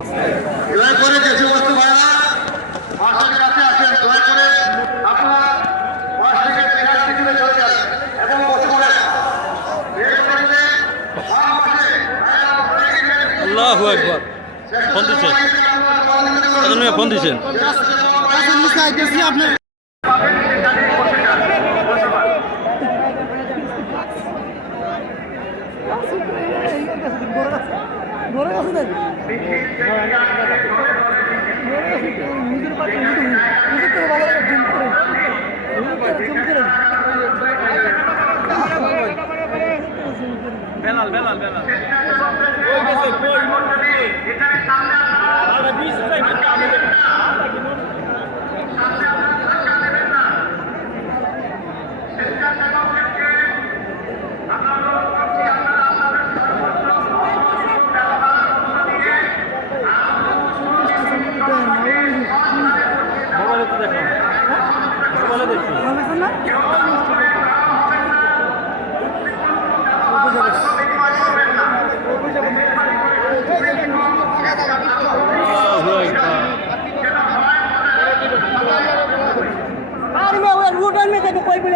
দয়া করে যে সমস্ত ভাইরা মাস্টারের কাছে আসেন, দয়া করে আপনারা মাস থেকে চেহারা দিকে চলে যান এবং বসে পড়েন। আল্লাহু আকবার। ফোন দিচ্ছেন, ফোন দিচ্ছেন। আপনার বেলাল বেলাল বেলাল মোবাইলে তো দেখলাম, মোবাইলে দেখছি। रूट में कोई भी